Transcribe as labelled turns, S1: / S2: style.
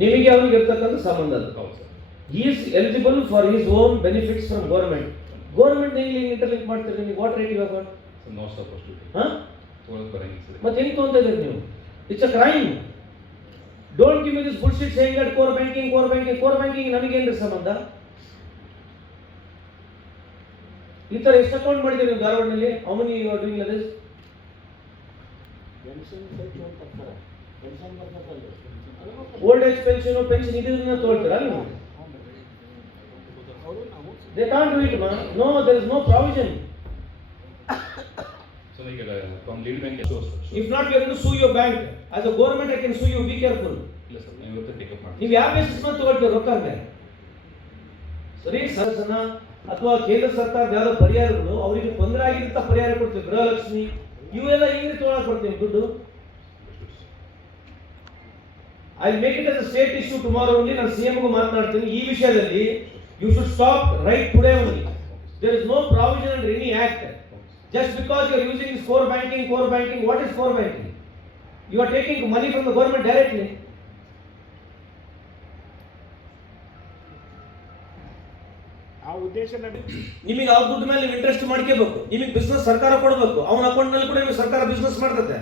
S1: ನಿಮಗೆ ಅವನಿಗೆ ಇರ್ತಕ್ಕಂಥ ಸಂಬಂಧ is eligible for his own benefits from government government ನೀವು ಇಂಟರ್ಲಿಂಕ್ ಮಾಡ್ತೀರಿ ನೀವು ವಾಟ್ ರೇಟ್ ಇವಾಗ ಮತ್ತೆ ಹೆಂಗೆ ತೊಗೊಂತ ಇದ್ದೀರಿ ನೀವು? It's a crime don't give this bullshit saying that core banking core banking core banking ನನಗೇನ್ರಿ ಸಂಬಂಧ? ಈ ತರ ಎಷ್ಟು ಅಕೌಂಟ್ ಮಾಡಿದ್ದೀರಿ ನೀವು ಧಾರವಾಡನಲ್ಲಿ many you are doing this old age pension pension ಇದನ್ನ ತಗೊಳ್ತೀರಾ ನೀವು? ದೇ ಕಾಂಟ್ ಡು ಇಟ್ ಮಾ no there is no provision
S2: lead bank sure sir
S1: if not you to sue your bank as a government I can sue you be careful
S2: ಇಲ್ಲ sir ನೀವು take up ಮಾಡಿ
S1: ನೀವು ಯಾವ basis ಮೇಲೆ ತಗೊಳ್ತೀರಿ ರೊಕ್ಕ ಅಂದ್ರೆ? ಸರಿ ಸರ್ಸನ ಅಥವಾ ಕೇಂದ್ರ ಸರ್ಕಾರದ ಯಾವ್ದೋ ಪರಿಹಾರಗಳು ಅವರಿಗೆ ತೊಂದರೆ ಆಗಿದ್ದಂತ ಪರಿಹಾರ ಕೊಡ್ತೀವಿ ಗೃಹಲಕ್ಷ್ಮಿ. ಇವೆಲ್ಲ ಈಗ ತೊಗೊಳಕ್ ಕೊಡ್ತೀವಿ ದುಡ್ಡು? I make it as state issue tomorrow only ನಾನು ಸಿ ಎಂಗೂ ಮಾತನಾಡ್ತೀನಿ. ಈ ವಿಷಯದಲ್ಲಿ you should stop right today only there is no provision and any act just because you are using is for banking for banking what is for banking you are taking money from the government directly
S3: ಆ ಉದ್ದೇಶ ನಮಗೆ
S1: ಅವ್ರ ದುಡ್ಡು ಮೇಲೆ ನೀವು interest ಮಾಡ್ಕೋಬೇಕು. ನಿಮಗೆ business ಸರ್ಕಾರ ಕೊಡಬೇಕು. ಅವನ ಅಕೌಂಟ್ನಲ್ಲಿ ಕೂಡ ನಿಮಗೆ ಸರ್ಕಾರ ಬಿಸ್ನೆಸ್ ಮಾಡ್ತದೆ.